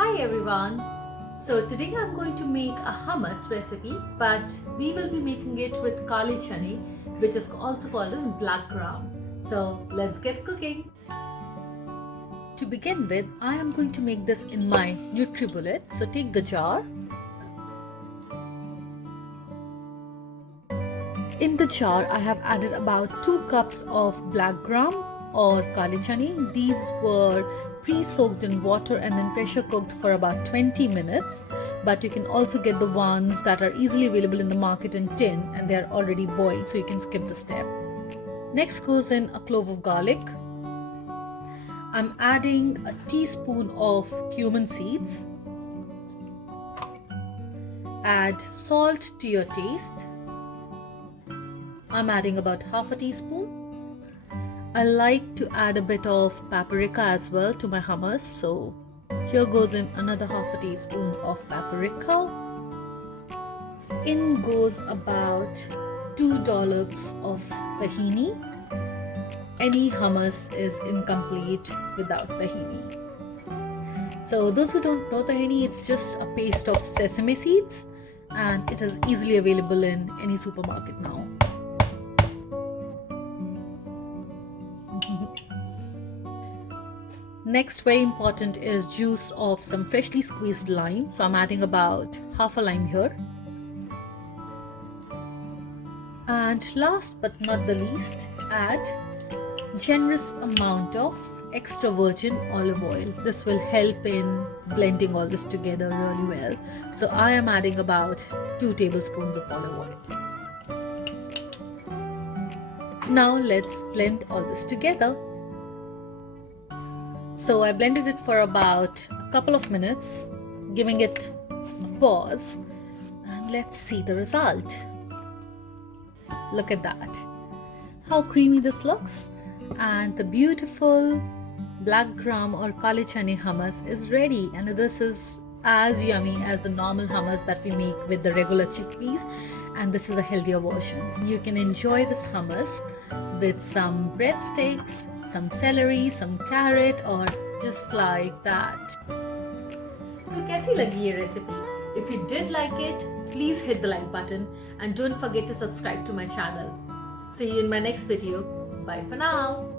Hi everyone! So today I'm going to make a hummus recipe, but we will be making it with Kaale Chane, which is also called as black gram. So let's get cooking. To begin with, I am going to make this in my NutriBullet. So take the jar. In the jar, I have added about 2 cups of black gram or Kaale Chane. These were pre-soaked in water and then pressure cooked for about 20 minutes. But you can also get the ones that are easily available in the market in tin and they are already boiled, so you can skip the step. Next goes in a clove of garlic. I'm adding a teaspoon of cumin seeds. Add salt to your taste. I'm adding about half a teaspoon. I like to add a bit of paprika as well to my hummus, so here goes in another half a teaspoon of paprika. In goes about 2 dollops of tahini. Any hummus is incomplete without tahini. So those who don't know tahini, it's just a paste of sesame seeds and it is easily available in any supermarket now. Next, very important, is juice of some freshly squeezed lime. So I'm adding about half a lime here. And last but not the least, add generous amount of extra virgin olive oil. This will help in blending all this together really well. So I am adding about 2 tablespoons of olive oil. Now let's blend all this together. So I blended it for about a couple of minutes, giving it a pause, and let's see the result. Look at that. How creamy this looks. And the beautiful black gram or Kaale Chane hummus is ready, and this is as yummy as the normal hummus that we make with the regular chickpeas, and this is a healthier version. You can enjoy this hummus with some breadsticks, some celery, some carrot, or just like that. तो कैसी लगी ये recipe? If you did like it, please hit the like button and don't forget to subscribe to my channel. See you in my next video. Bye for now.